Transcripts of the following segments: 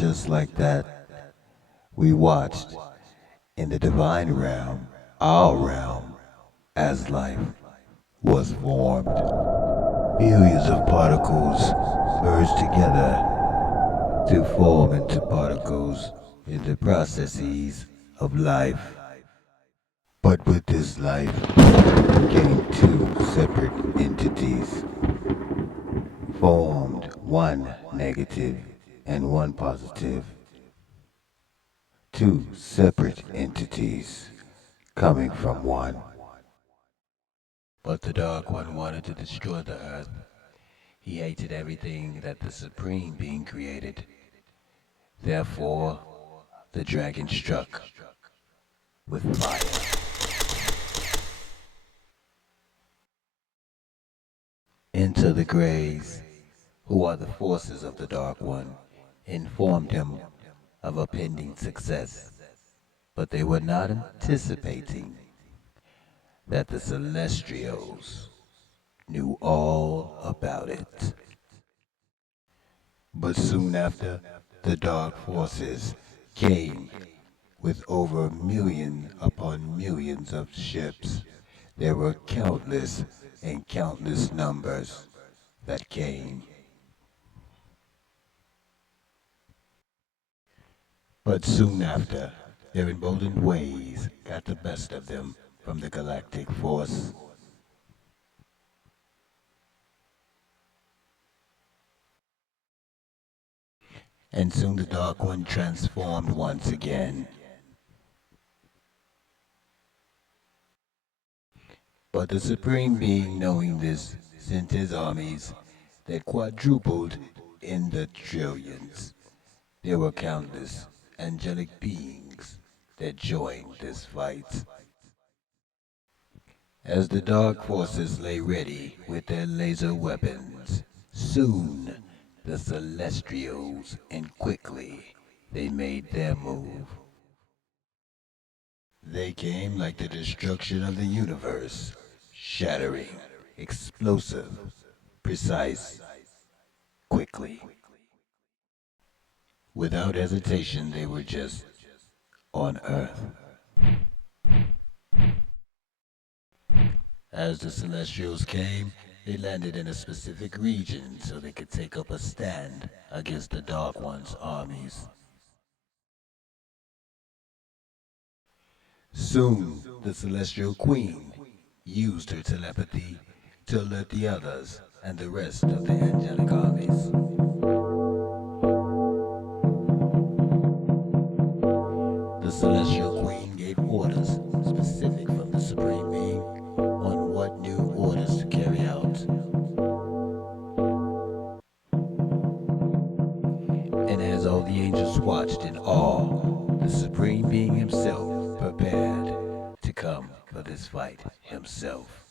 just like that, we watched in the divine realm, our realm, as life was formed. Billions of particles merged together to form into particles in the processes of life. But with this life came two separate entities, formed one negative and one positive. Two separate entities coming from one. But the Dark One wanted to destroy the Earth. He hated everything that the Supreme Being created. Therefore, the dragon struck with fire into the Greys, who are the forces of the Dark One, informed him of a pending success. But they were not anticipating that the Celestrials knew all about it. But soon after, the Dark Forces came with over a million upon millions of ships. There were countless and countless numbers that came. But soon after, their emboldened ways got the best of them from the galactic force. And soon the Dark One transformed once again. But the Supreme Being, knowing this, sent his armies that quadrupled in the trillions. There were countless angelic beings that joined this fight. As the dark forces lay ready with their laser weapons, soon the Celestrials, and quickly they made their move. They came like the destruction of the universe, shattering, explosive, precise, quickly. Without hesitation, they were just on Earth. As the Celestials came, they landed in a specific region so they could take up a stand against the Dark One's armies. Soon, the Celestial Queen used her telepathy to alert the others and the rest of the angelic armies. The Celestial Queen gave orders specific from the Supreme Being on what new orders to carry out. And as all the angels watched in awe, the Supreme Being himself prepared to come for this fight himself.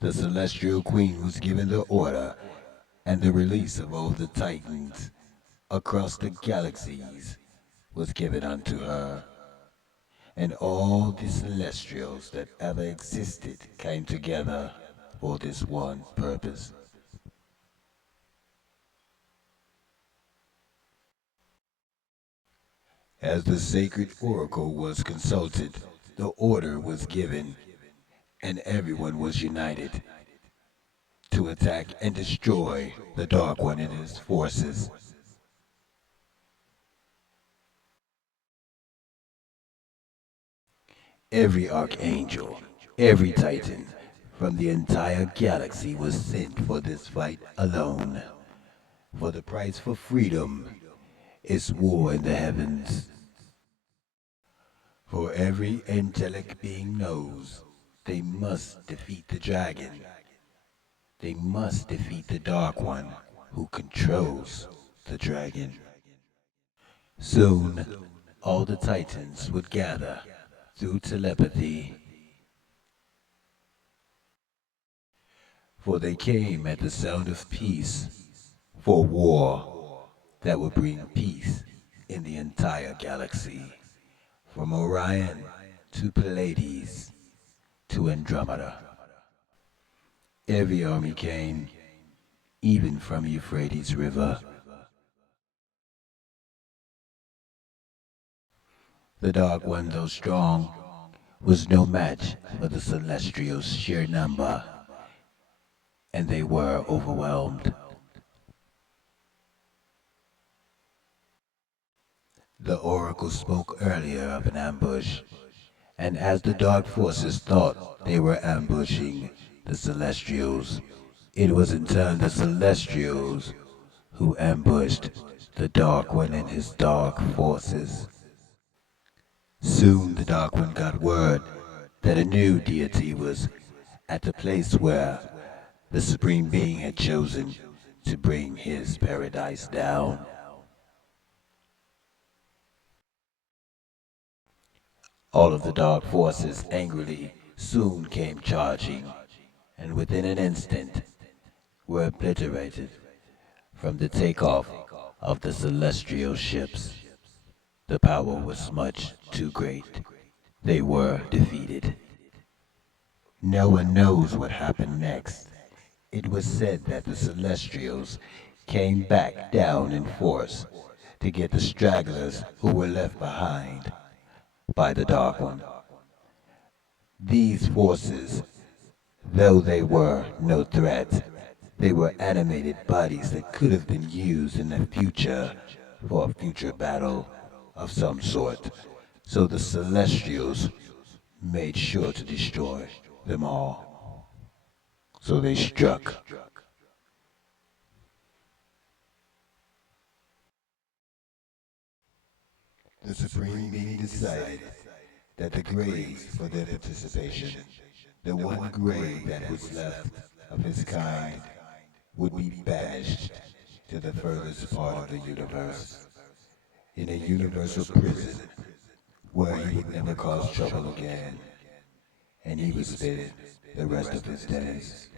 The Celestial Queen was given the order and the release of all the Titans across the galaxies was given unto her. And all the Celestials that ever existed came together for this one purpose. As the sacred oracle was consulted, the order was given, and everyone was united to attack and destroy the Dark One and his forces. Every archangel, every titan from the entire galaxy was sent for this fight alone. For the price for freedom is war in the heavens. For every angelic being knows they must defeat the dragon. They must defeat the Dark One who controls the dragon. Soon, all the Titans would gather through telepathy, for they came at the sound of peace, for war that would bring peace in the entire galaxy, from Orion to Pleiades to Andromeda. Every army came, even from Euphrates River, The Dark One, though strong, was no match for the Celestials' sheer number, and they were overwhelmed. The Oracle spoke earlier of an ambush, and as the Dark Forces thought they were ambushing the Celestials, it was in turn the Celestials who ambushed the Dark One and his Dark Forces. Soon the Dark One got word that a new deity was at the place where the Supreme Being had chosen to bring his paradise down. All of the Dark Forces angrily soon came charging, and within an instant were obliterated from the takeoff of the celestial ships. The power was much too great. They were defeated. No one knows what happened next. It was said that the Celestials came back down in force to get the stragglers who were left behind by the Dark One. These forces, though they were no threat, they were animated bodies that could have been used in the future for a future battle of some sort. So the Celestials made sure to destroy them all. So they struck. The Supreme Being decided that the graves for their participation, the one grave that was left of his kind, would be banished to the furthest part of the universe, in a universal prison where he would never cause trouble again, and he would spend the rest of his days.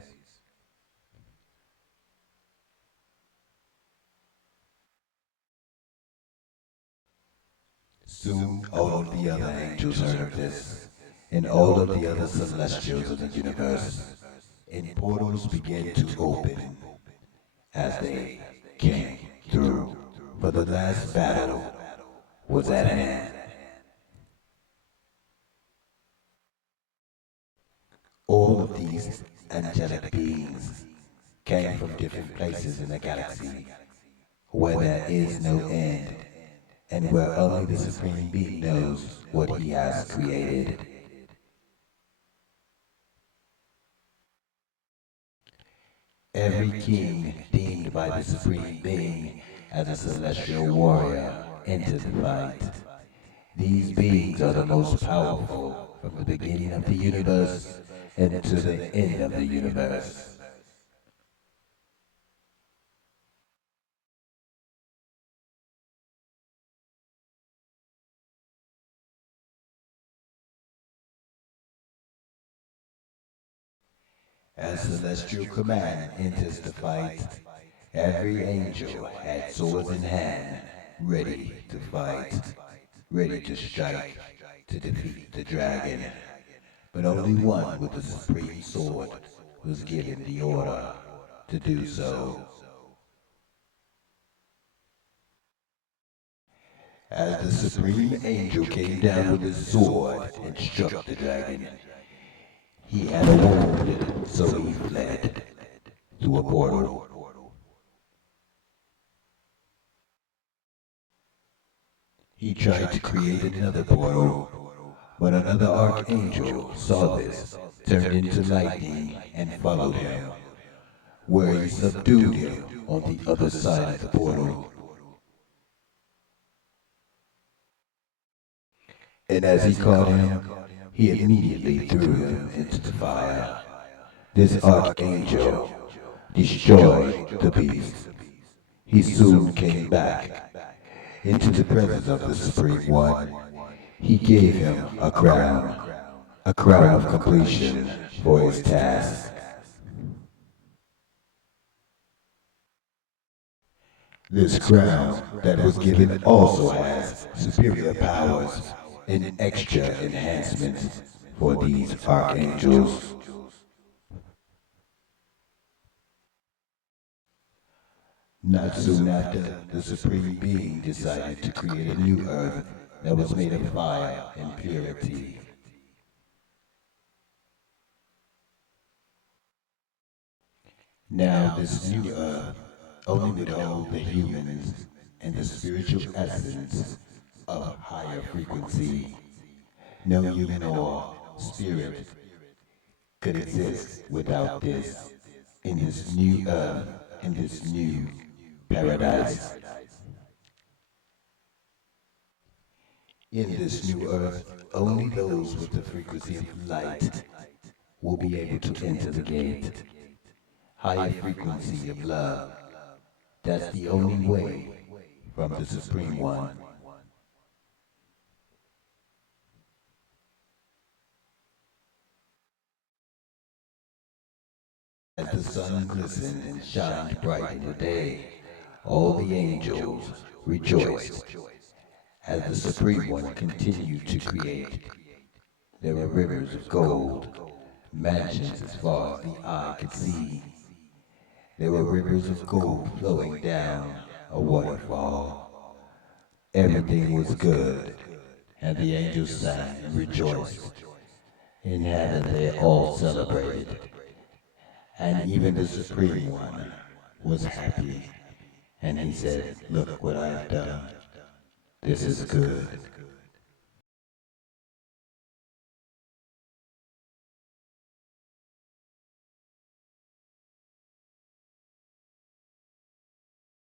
Soon all of the other angels heard of this, and all of the other celestials of the universe, and portals began to open as they came through, for the last battle was at hand. All of these angelic beings came from different places in the galaxy, where there is no end, and where only the Supreme Being knows what he has created. Every king deemed by the Supreme Being as a celestial warrior entered the fight. These beings are the most powerful from the beginning of the universe and to the end of the universe. As Celestial Command enters the fight, every angel had swords in hand, ready to fight, ready to strike, to defeat the dragon. But only one with the supreme sword was given the order to do so. As the supreme angel came down with his sword and struck the dragon, he had a wound, so he fled through a portal. He tried to create another portal, but another archangel saw this, turned into lightning, and followed him, where he subdued him on the other side of the portal. And as he caught him, he immediately threw him into the fire. This archangel destroyed the beast. He soon came back into the presence of the Supreme One. He gave him a crown of completion for his task. This crown that was given also has superior powers and extra enhancements for these archangels. Not soon after, the Supreme Being decided to create a new Earth that was made of fire and purity. Now this new earth only would hold the humans and the spiritual essence of higher frequency. No human or spirit could exist without this in this new earth, in this new paradise. In this new earth, only those with the frequency of light will be able to enter the gate. Higher frequency of love. That's the only way from the Supreme One. As the sun glistened and shined bright in the day, all the angels rejoiced as the Supreme One continued to create. There were rivers of gold, mansions as far as the eye could see. There were rivers of gold flowing down a waterfall. Everything was good, and the angels sang and rejoiced. In heaven they all celebrated, and even the Supreme One was happy, and he said, "Look what I have done. This is good."